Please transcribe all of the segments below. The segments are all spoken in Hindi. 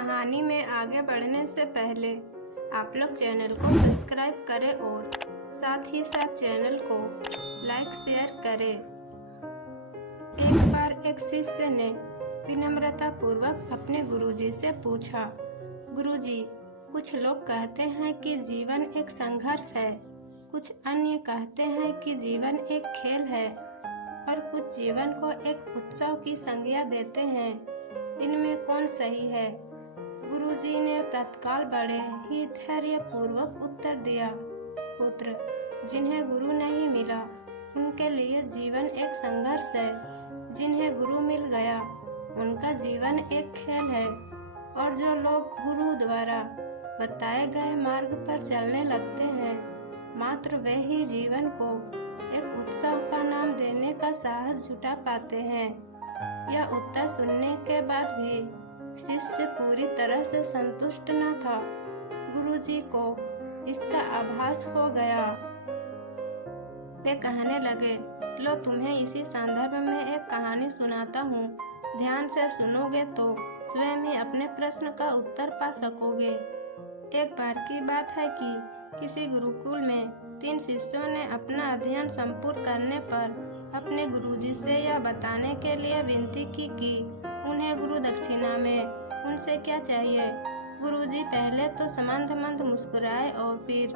कहानी में आगे बढ़ने से पहले आप लोग चैनल को सब्सक्राइब करें और साथ ही साथ चैनल को लाइक शेयर करें। एक बार एक शिष्य ने विनम्रता पूर्वक अपने गुरुजी से पूछा, गुरुजी, कुछ लोग कहते हैं कि जीवन एक संघर्ष है, कुछ अन्य कहते हैं कि जीवन एक खेल है और कुछ जीवन को एक उत्सव की संज्ञा देते हैं। इनमें कौन सही है? गुरुजी ने तत्काल बड़े ही धैर्य पूर्वक उत्तर दिया, पुत्र, जिन्हें गुरु नहीं मिला उनके लिए जीवन एक संघर्ष है, जिन्हें गुरु मिल गया उनका जीवन एक खेल है। और जो लोग गुरु द्वारा बताए गए मार्ग पर चलने लगते हैं, मात्र वे ही जीवन को एक उत्सव का नाम देने का साहस जुटा पाते हैं। यह उत्तर सुनने के बाद भी शिष्य पूरी तरह से संतुष्ट न था। गुरुजी को इसका आभास हो गया। वे कहने लगे, लो तुम्हें इसी संदर्भ में एक कहानी सुनाता हूँ। ध्यान से सुनोगे तो स्वयं ही अपने प्रश्न का उत्तर पा सकोगे। एक बार की बात है कि किसी गुरुकुल में 3 शिष्यों ने अपना अध्ययन संपूर्ण करने पर अपने गुरुजी से यह बताने के लिए विनती की कि उन्हें गुरु दक्षिणा में उनसे क्या चाहिए। गुरुजी पहले तो मंद मुस्कुराए और फिर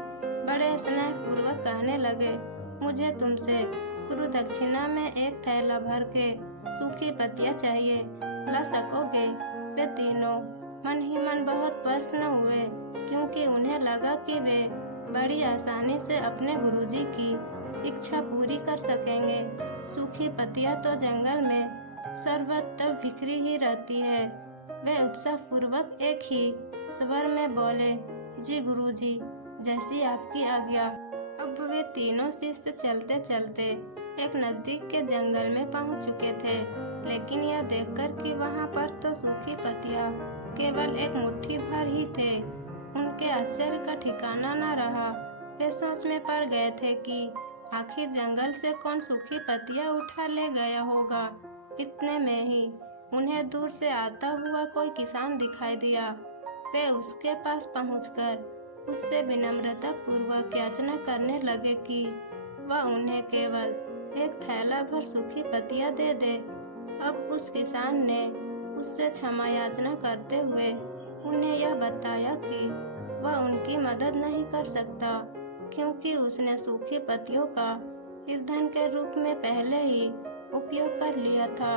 बड़े स्नेह पूर्वक कहने लगे, मुझे तुमसे गुरु दक्षिणा में एक थैला भर के सूखी पत्तियां चाहिए, ला सकोगे? वे तीनों मन ही मन बहुत प्रसन्न हुए, क्योंकि उन्हें लगा कि वे बड़ी आसानी से अपने गुरुजी की इच्छा पूरी कर सकेंगे। सूखी पत्तियां तो जंगल में सर्वत्र बिखरी ही रहती है। वे उत्साह पूर्वक एक ही स्वर में बोले, जी गुरुजी, जैसी आपकी आज्ञा। अब वे तीनों शिष्य चलते चलते एक नजदीक के जंगल में पहुंच चुके थे, लेकिन यह देखकर कि वहां पर तो सूखी पत्तियां केवल एक मुट्ठी भर ही थे, उनके आश्चर्य का ठिकाना न रहा। वे सोच में पड़ गए थे कि आखिर जंगल से कौन सूखी पत्तियां उठा ले गया होगा। इतने में ही उन्हें दूर से आता हुआ कोई किसान दिखाई दिया। वे उसके पास पहुंचकर उससे विनम्रता पूर्वक याचना करने लगे कि वह उन्हें केवल एक थैला भर सूखी पत्तियां दे दे। अब उस किसान ने उससे क्षमा याचना करते हुए उन्हें यह बताया कि वह उनकी मदद नहीं कर सकता, क्योंकि उसने सूखी पत्तियों का ईंधन के रूप में पहले ही उपयोग कर लिया था।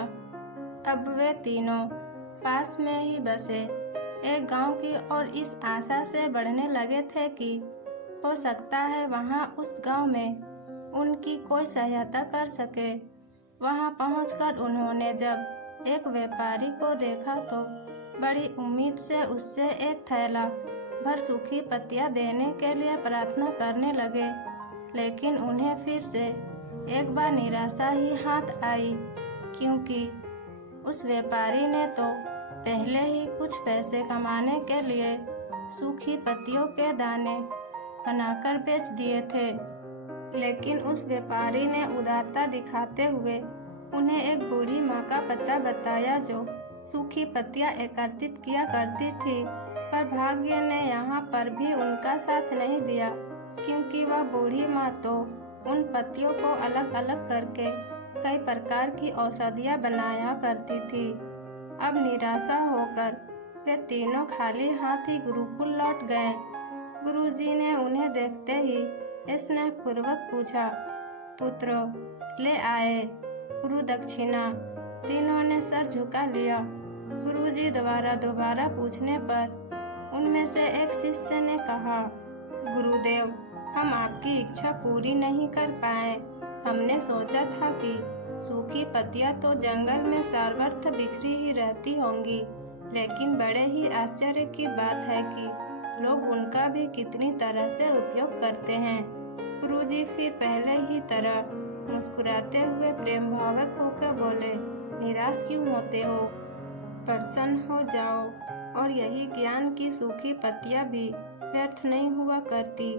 अब वे तीनों पास में ही बसे एक गांव की ओर इस आशा से बढ़ने लगे थे कि हो सकता है वहां उस गांव में उनकी कोई सहायता कर सके। वहां पहुंचकर उन्होंने जब एक व्यापारी को देखा तो बड़ी उम्मीद से उससे एक थैला भर सूखी पत्तियां देने के लिए प्रार्थना करने लगे, लेकिन उन्हें फिर से एक बार निराशा ही हाथ आई, क्योंकि उस व्यापारी ने तो पहले ही कुछ पैसे कमाने के लिए सूखी पत्तियों के दाने बनाकर बेच दिए थे। लेकिन उस व्यापारी ने उदारता दिखाते हुए उन्हें एक बूढ़ी माँ का पता बताया जो सूखी पत्तियां एकत्रित किया करती थी, पर भाग्य ने यहाँ पर भी उनका साथ नहीं दिया, क्योंकि वह बूढ़ी माँ तो उन पत्तियों को अलग अलग करके कई प्रकार की औषधियाँ बनाया करती थी। अब निराशा होकर वे तीनों खाली हाथ ही गुरुकुल लौट गए। गुरुजी ने उन्हें देखते ही स्नेह पूर्वक पूछा, पुत्रो, ले आए गुरु दक्षिणा? तीनों ने सर झुका लिया। गुरुजी द्वारा दोबारा पूछने पर उनमें से एक शिष्य ने कहा, गुरुदेव, हम आपकी इच्छा पूरी नहीं कर पाए। हमने सोचा था कि सूखी पत्तियां तो जंगल में सर्वत्र बिखरी ही रहती होंगी, लेकिन बड़े ही आश्चर्य की बात है कि लोग उनका भी कितनी तरह से उपयोग करते हैं। गुरुजी फिर पहले ही तरह मुस्कुराते हुए प्रेम भावक होकर बोले, निराश क्यों होते हो? प्रसन्न हो जाओ। और यही ज्ञान की सूखी पत्तियां भी व्यर्थ नहीं हुआ करती,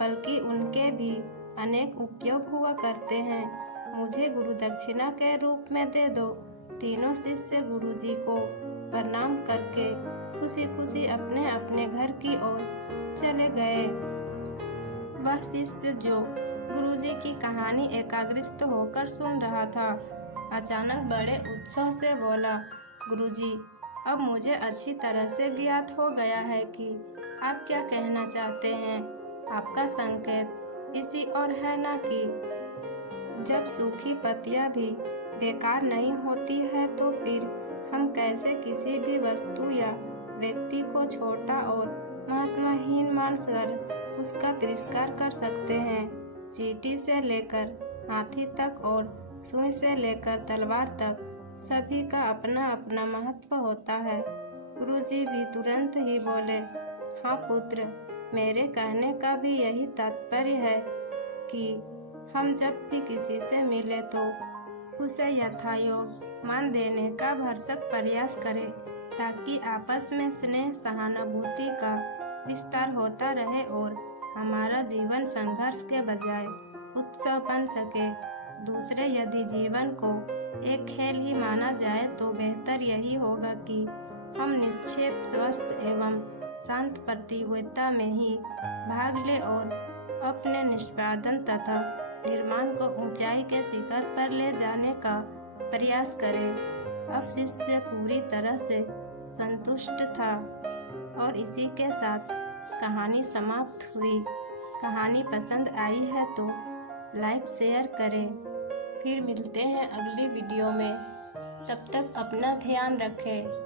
बल्कि उनके भी अनेक उपयोग हुआ करते हैं। मुझे गुरु दक्षिणा के रूप में दे दो। तीनों शिष्य गुरुजी को प्रणाम करके खुशी खुशी अपने अपने घर की ओर चले गए। वह शिष्य जो गुरुजी की कहानी एकाग्रचित्त होकर सुन रहा था, अचानक बड़े उत्साह से बोला, गुरुजी, अब मुझे अच्छी तरह से ज्ञात हो गया है कि आप क्या कहना चाहते हैं। आपका संकेत इसी ओर है ना कि जब सूखी पत्तियां भी बेकार नहीं होती है तो फिर हम कैसे किसी भी वस्तु या व्यक्ति को छोटा और महत्वहीन मानकर उसका तिरस्कार कर सकते हैं। चींटी से लेकर हाथी तक और सुई से लेकर तलवार तक सभी का अपना अपना महत्व होता है। गुरुजी भी तुरंत ही बोले, हाँ पुत्र, मेरे कहने का भी यही तात्पर्य है कि हम जब भी किसी से मिले तो उसे यथायोग मान देने का भरसक प्रयास करें, ताकि आपस में स्नेह सहानुभूति का विस्तार होता रहे और हमारा जीवन संघर्ष के बजाय उत्सव बन सके। दूसरे, यदि जीवन को एक खेल ही माना जाए तो बेहतर यही होगा कि हम निक्षेप स्वस्थ एवं शांत प्रतियोगिता में ही भाग ले और अपने निष्पादन तथा निर्माण को ऊंचाई के शिखर पर ले जाने का प्रयास करें। अब शिष्य पूरी तरह से संतुष्ट था और इसी के साथ कहानी समाप्त हुई। कहानी पसंद आई है तो लाइक शेयर करें। फिर मिलते हैं अगली वीडियो में। तब तक अपना ध्यान रखें।